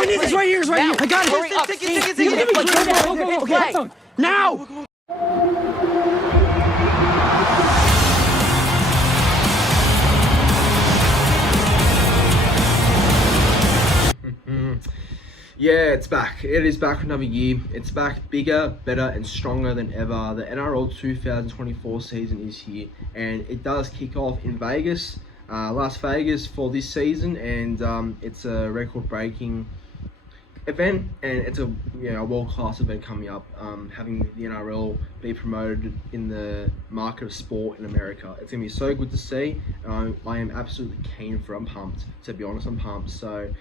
It's right here. It's right here. I got it. Hurry up. Okay, that's on. Now. Yeah, it's back. It is back for another year. It's back bigger, better, and stronger than ever. The NRL 2024 season is here, and it does kick off in Vegas, Las Vegas, for this season, and it's a record-breaking event, and it's a world-class event coming up. Having the NRL be promoted in the market of sport in America, it's gonna be so good to see. I am absolutely keen for. I'm pumped. To be honest, I'm pumped. So.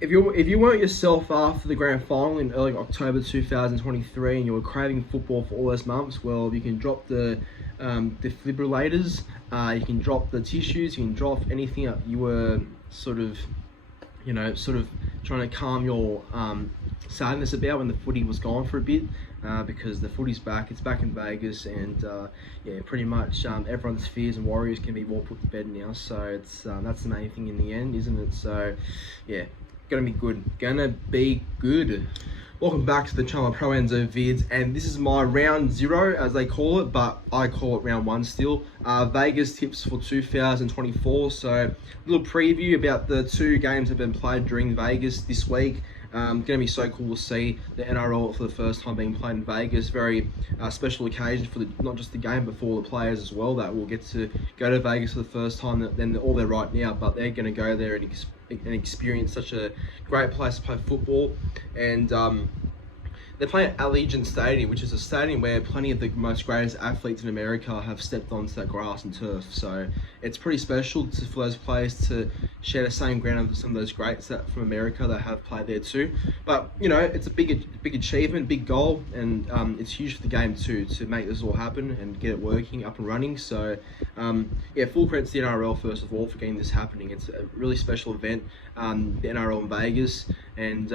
If you weren't yourself after the grand final in early October 2023 and you were craving football for all those months, well, you can drop the defibrillators, you can drop the tissues, you can drop anything that you were sort of trying to calm your sadness about when the footy was gone for a bit, because the footy's back. It's back in Vegas, and yeah, pretty much everyone's fears and worries can be all put to bed now. So it's that's the main thing in the end, isn't it? So yeah, gonna be good. Welcome back to the channel Pro Enzo Vids, and this is my round 0 as they call it, but I call it round 1 still. Vegas tips for 2024. So a little preview about the 2 games that have been played during Vegas this week. Going to be so cool to see the NRL for the first time being played in Vegas. Very special occasion for not just the game, but for all the players as well that will get to go to Vegas for the first time. Then all they're right now, but they're going to go there and experience such a great place to play football. And they're playing at Allegiant Stadium, which is a stadium where plenty of the most greatest athletes in America have stepped onto that grass and turf. So it's pretty special for those players to share the same ground with some of those greats from America that have played there too. But you know, it's a big achievement, big goal, and it's huge for the game too to make this all happen and get it working, up and running. So yeah, full credit to the NRL first of all for getting this happening. It's a really special event, the NRL in Vegas, and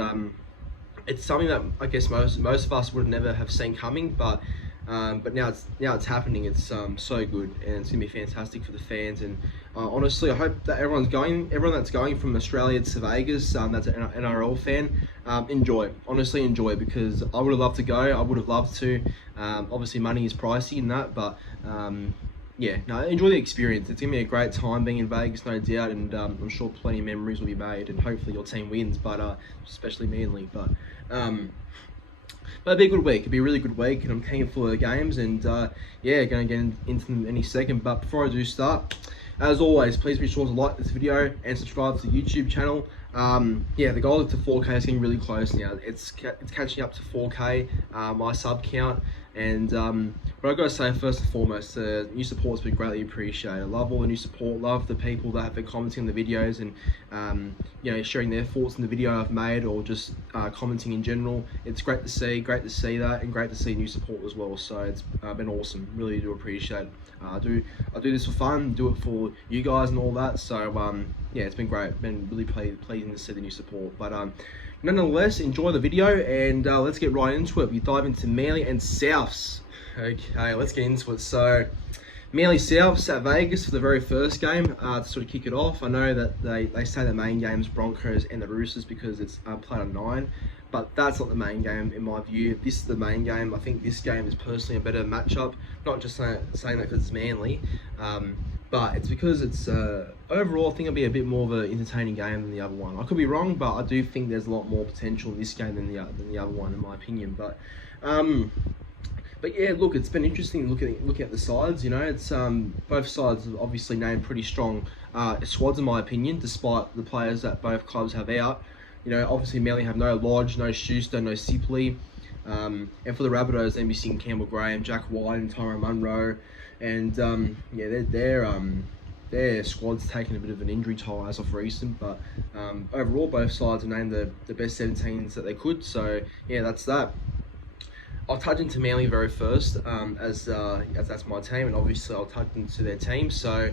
it's something that I guess most of us would never have seen coming, but now it's happening. It's so good, and it's gonna be fantastic for the fans. And honestly, I hope that everyone that's going from Australia to Vegas, that's an NRL fan, honestly enjoy, because I would have loved to go. I would have loved to. Obviously, money is pricey in that, but yeah, no, enjoy the experience. It's gonna be a great time being in Vegas, no doubt, and I'm sure plenty of memories will be made, and hopefully your team wins, but especially Manly. But it'll be a good week. It'll be a really good week, and I'm keen for the games, and yeah, going to get into them any second. But before I do start, as always, please be sure to like this video and subscribe to the YouTube channel. Yeah, the goal to 4K is getting really close now. It's catching up to 4K, my sub count. And what I've got to say first and foremost, new support's been greatly appreciated. I love all the new support, love the people that have been commenting on the videos and you know, sharing their thoughts on the video I've made, or just commenting in general. It's great to see that, and great to see new support as well. So it's been awesome. Really do appreciate it. I do this for fun, do it for you guys and all that. So yeah, it's been great. Been really pleasing to see the new support. But nonetheless, enjoy the video, and let's get right into it. We dive into Manly and Souths. Okay, let's get into it. So, Manly Souths at Vegas for the very first game to sort of kick it off. I know that they say the main game is Broncos and the Roosters because it's played on 9, but that's not the main game in my view. This is the main game. I think this game is personally a better matchup. Not just saying that because it's Manly, but it's because it's overall, I think it'll be a bit more of an entertaining game than the other one. I could be wrong, but I do think there's a lot more potential in this game than the other one, in my opinion. But yeah, look, it's been interesting looking at the sides. You know, it's both sides have obviously named pretty strong squads, in my opinion, despite the players that both clubs have out. You know, obviously Manly have no Lodge, no Schuster, no Sipley. And for the Rabbitohs, they're missing Campbell Graham, Jack White, and Tyrone Munro. And yeah, their squad's taken a bit of an injury toll as of recent, but overall both sides have named the best 17s that they could. So yeah, that's that. I'll touch into Manly very first, as that's my team, and obviously I'll touch into their team. So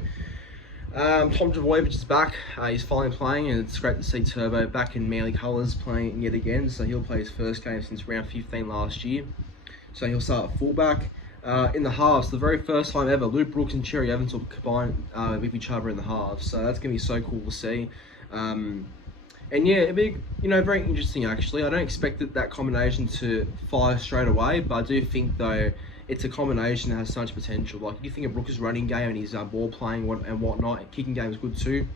Tom Trbojevic is back. He's finally playing, and it's great to see Turbo back in Manly colours playing yet again. So he'll play his first game since round 15 last year. So he'll start at fullback. In the halves, the very first time ever, Luke Brooks and Cherry Evans will combine with each other in the halves. So that's going to be so cool to see. And yeah, it'd be, very interesting actually. I don't expect that combination to fire straight away, but I do think though it's a combination that has so much potential. Like, you think of Brooks' running game and his ball playing and whatnot, and kicking game is good too.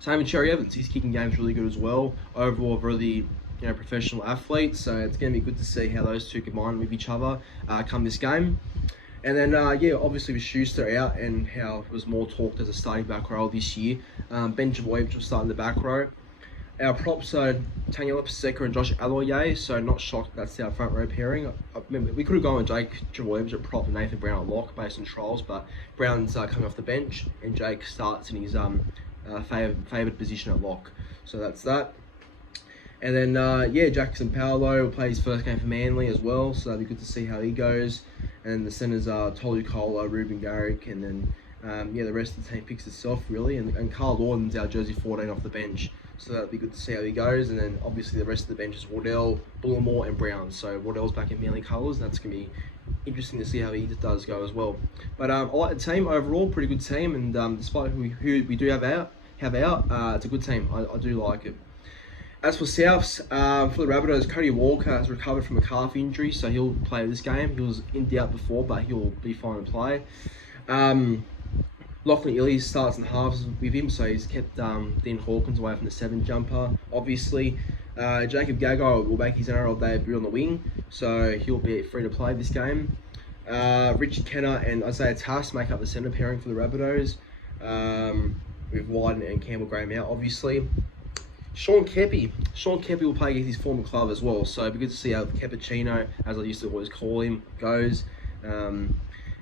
Same with Cherry Evans, his kicking game is really good as well. Overall, really professional athlete, so it's going to be good to see how those two combine with each other come this game. And then, obviously with Schuster out and how it was more talked as a starting back row this year, Ben Trbojevic will start in the back row. Our props are Tanya Lepseka and Josh Aloye, so not shocked that's our front row pairing. I remember we could have gone with Jake Trbojevic at prop and Nathan Brown at lock based on trials, but Brown's coming off the bench and Jake starts in his favoured position at lock. So that's that. And then, Jackson Paolo will play his first game for Manly as well, so that'll be good to see how he goes. And the centres are Tolu Kola, Ruben Garrick, and then, the rest of the team picks itself, really. And Carl Orden's our jersey 14 off the bench, so that'll be good to see how he goes. And then, obviously, the rest of the bench is Waddell, Bullimore, and Brown. So Waddell's back in Manly colours, and that's going to be interesting to see how he does go as well. But I like the team overall, pretty good team, and despite who we do have out, it's a good team. I do like it. As for Souths, for the Rabbitohs, Cody Walker has recovered from a calf injury, so he'll play this game. He was in doubt before, but he'll be fine to play. Lachlan Illies starts in halves with him, so he's kept Dean Hawkins away from the 7 jumper, obviously. Jacob Gagai will make his NRL debut on the wing, so he'll be free to play this game. Richard Kenner and Isaiah Tass make up the centre pairing for the Rabbitohs, with Wyden and Campbell Graham out, obviously. Sean Kepi will play against his former club as well, so it'd be good to see how Cappuccino, as I used to always call him, goes. I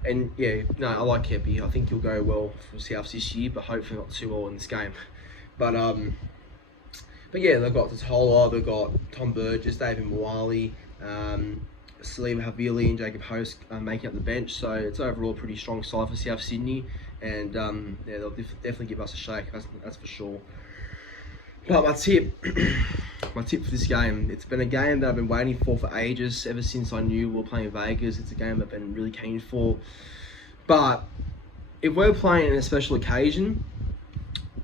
like Kepi. I think he'll go well for Souths this year, but hopefully not too well in this game. But yeah, they've got Totola, they've got Tom Burgess, David Mwali, Saliba Havili and Jacob Host making up the bench, so it's overall a pretty strong side for South Sydney, and they'll definitely give us a shake, that's for sure. But my tip for this game, it's been a game that I've been waiting for ages, ever since I knew we were playing Vegas. It's a game I've been really keen for. But if we're playing in a special occasion,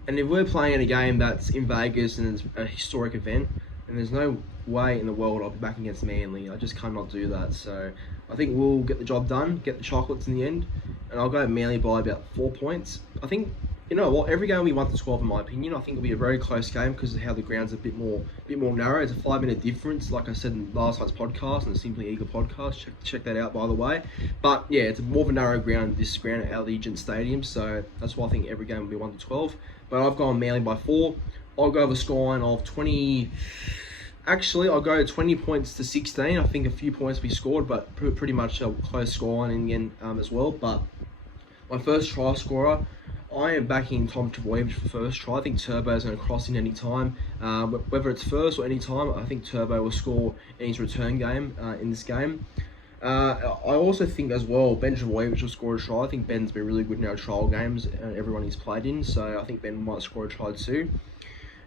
and if we're playing in a game that's in Vegas and it's a historic event, and there's no way in the world I'll be back against Manly, I just cannot do that. So I think we'll get the job done, get the chocolates in the end, and I'll go Manly by about 4 points. I think, every game will be 1-12 in my opinion. I think it'll be a very close game because of how the ground's a bit more narrow. It's a 5-minute difference, like I said in last night's podcast and the Simply Eager podcast. Check that out, by the way. But yeah, it's more of a narrow ground, this ground at Allegiant Stadium, so that's why I think every game will be 1-12. But I've gone Manly by 4. I'll go with a scoreline of 20. Actually, I'll go 20 points to 16. I think a few points will be scored, but pretty much a close scoreline in the end as well. But my first try scorer, I am backing Tom Trbojevic for first try. I think Turbo is going to cross in any time. Whether it's first or any time, I think Turbo will score in his return game in this game. I also think as well, Ben Trbojevic will score a try. I think Ben's been really good in our trial games, everyone he's played in, so I think Ben might score a try too.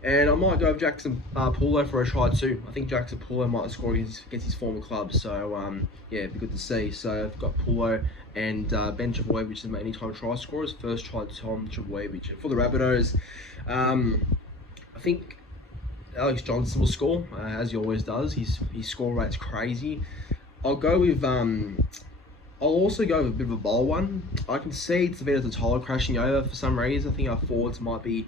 And I might go with Jackson Paulo for a try too. I think Jackson Paulo might score against his former club, so it'd be good to see. So I've got Paulo and Ben Trbojevic as my anytime try scorers. First try Tom Trbojevic. And for the Rabbitohs, I think Alex Johnson will score, as he always does. His score rate's crazy. I'll go with I'll also go with a bit of a bold one. I can see Tavita Totola crashing over for some reason. I think our forwards might be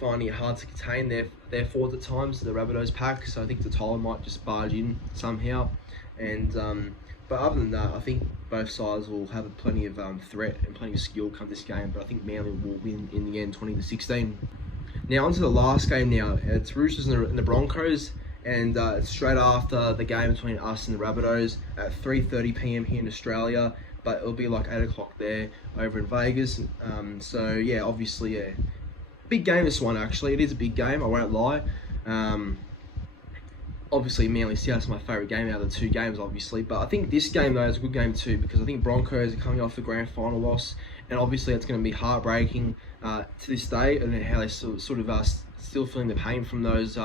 finding it hard to contain their forwards at times, the Rabbitohs pack. So I think Totola might just barge in somehow. And but other than that, I think both sides will have plenty of threat and plenty of skill come this game. But I think Manly will win in the end, 20-16. Now on to the last game. Now it's Roosters and the Broncos. And it's straight after the game between us and the Rabbitohs at 3:30 p.m. here in Australia, but it'll be like 8 o'clock there over in Vegas. So yeah, obviously, yeah, big game this one actually. It is a big game, I won't lie. Obviously, Manly South is my favourite game out of the two games, obviously. But I think this game though is a good game too, because I think Broncos are coming off the grand final loss, and obviously it's going to be heartbreaking to this day, and how they sort of still feeling the pain from those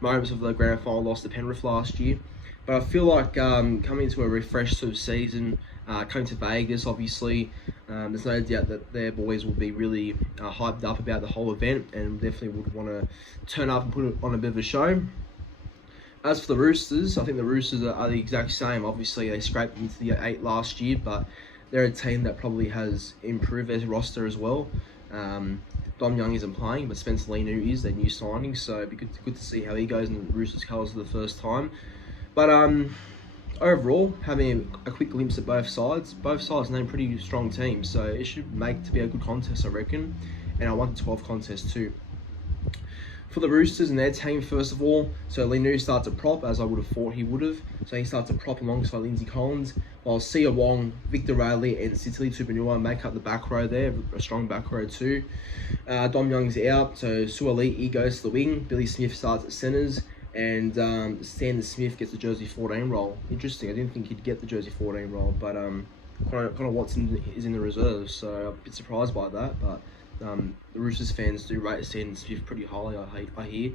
moments of the grand final loss to Penrith last year. But I feel like coming to a refreshed sort of season, coming to Vegas, obviously, there's no doubt that their boys will be really hyped up about the whole event and definitely would want to turn up and put it on a bit of a show. As for the Roosters, I think the Roosters are the exact same. Obviously, they scraped into the 8 last year, but they're a team that probably has improved their roster as well. Dom Young isn't playing, but Spencer Leniu is their new signing, so it'd be good to see how he goes in the Roosters colours for the first time. But overall, having a quick glimpse at both sides name pretty strong teams, so it should make to be a good contest, I reckon, and a 1-12 contest too. For the Roosters and their team, first of all, so Leniu starts at prop, as I would have thought he would have. So he starts at prop alongside Lindsay Collins, while Sia Wong, Victor Rayleigh and Sitili Tupouniua make up the back row there, a strong back row too. Dom Young's out, so Suali'i goes to the wing, Billy Smith starts at centres, and Stan Smith gets the jersey 14 role. Interesting, I didn't think he'd get the jersey 14 role, but Connor Watson is in the reserves, so I'm a bit surprised by that, but the Roosters fans do rate Stan Smith pretty highly, I hear.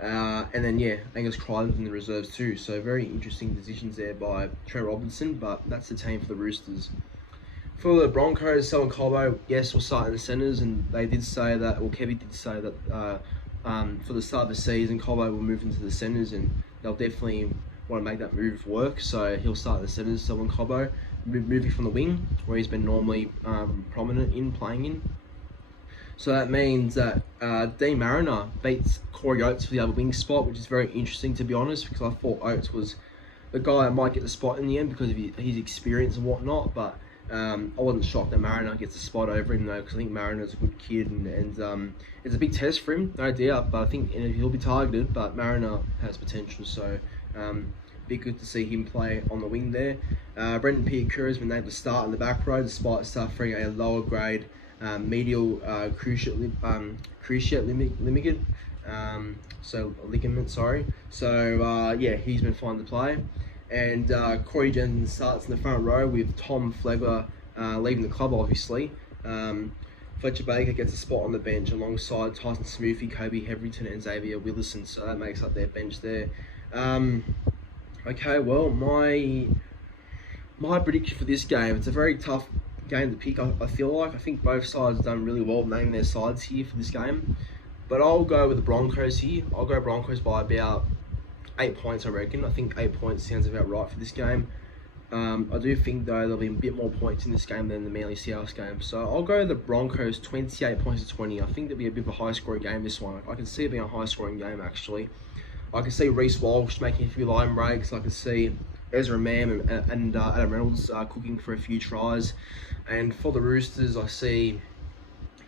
And then, yeah, Angus Crichton's in the reserves too, so very interesting decisions there by Trey Robinson, but that's the team for the Roosters. For the Broncos, Selwyn Cobbo, yes, will start in the centres, and they did say that, or Kevy did say that for the start of the season, Cobbo will move into the centres, and they'll definitely want to make that move work, so he'll start in the centres, Selwyn Cobbo, moving from the wing, where he's been normally prominent in playing in. So that means that Dean Mariner beats Corey Oates for the other wing spot, which is very interesting, to be honest, because I thought Oates was the guy that might get the spot in the end because of his experience and whatnot, but I wasn't shocked that Mariner gets the spot over him though, because I think Mariner's a good kid, and it's a big test for him, no doubt, but I think he'll be targeted, but Mariner has potential, so be good to see him play on the wing there. Brendan Piakura has been able to start in the back row despite suffering a lower grade medial cruciate ligament, sorry. So yeah, he's been fine to play. And Corey Jensen starts in the front row with Tom Flegler leaving the club, obviously. Fletcher Baker gets a spot on the bench alongside Tyson Smoothy, Kobe Heverington and Xavier Willison, so that makes up their bench there. Okay, well, my prediction for this game, it's a very tough game to pick. I feel like I think both sides have done really well naming their sides here for this game, but I'll go with the Broncos here. I'll go Broncos by about 8 points, I reckon. I think 8 points sounds about right for this game. I do think though there'll be a bit more points in this game than the Manly Seahawks game, so I'll go the Broncos 28 points to 20. I think there'll be a bit of a high scoring game this one. I can see it being a high scoring game actually. I can see Reece Walsh making a few line breaks. I can see Ezra Mam and Adam Reynolds cooking for a few tries. And for the Roosters, I see,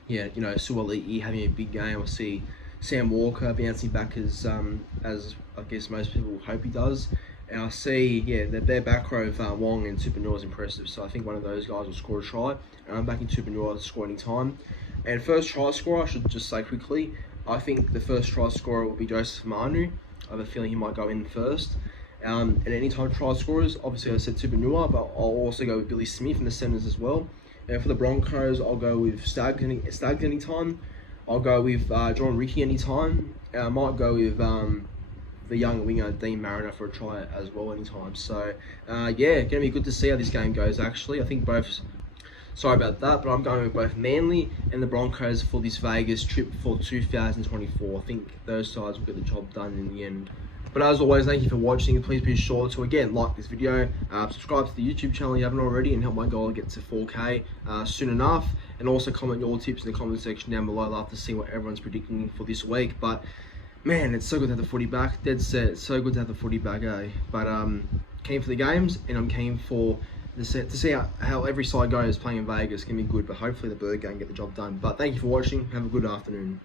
yeah, you know, Suali'i having a big game. I see Sam Walker bouncing back as I guess most people hope he does. And I see, yeah, their back row of Wong and Tupouniua is impressive. So I think one of those guys will score a try. And I'm backing Tupouniua to score any time. And first try scorer, I should just say quickly, I think the first try scorer will be Joseph Manu. I have a feeling he might go in first. And anytime try scorers, obviously I said Tupouniua, but I'll also go with Billy Smith in the centres as well. And for the Broncos, I'll go with Stagg anytime. I'll go with John Ricky anytime. And I might go with the young winger Dean Mariner for a try as well anytime. So yeah, gonna be good to see how this game goes actually. I think both, sorry about that, but I'm going with both Manly and the Broncos for this Vegas trip for 2024. I think those sides will get the job done in the end. But as always, thank you for watching, and please be sure to again like this video, subscribe to the YouTube channel if you haven't already, and help my goal get to 4K soon enough. And also comment your tips in the comment section down below. I'd love to see what everyone's predicting for this week. But man, it's so good to have the footy back. Dead set, it's so good to have the footy back, eh? But keen for the games, and I'm keen for to see how every side goes playing in Vegas. It's gonna be good, but hopefully the Bird game get the job done. But thank you for watching. Have a good afternoon.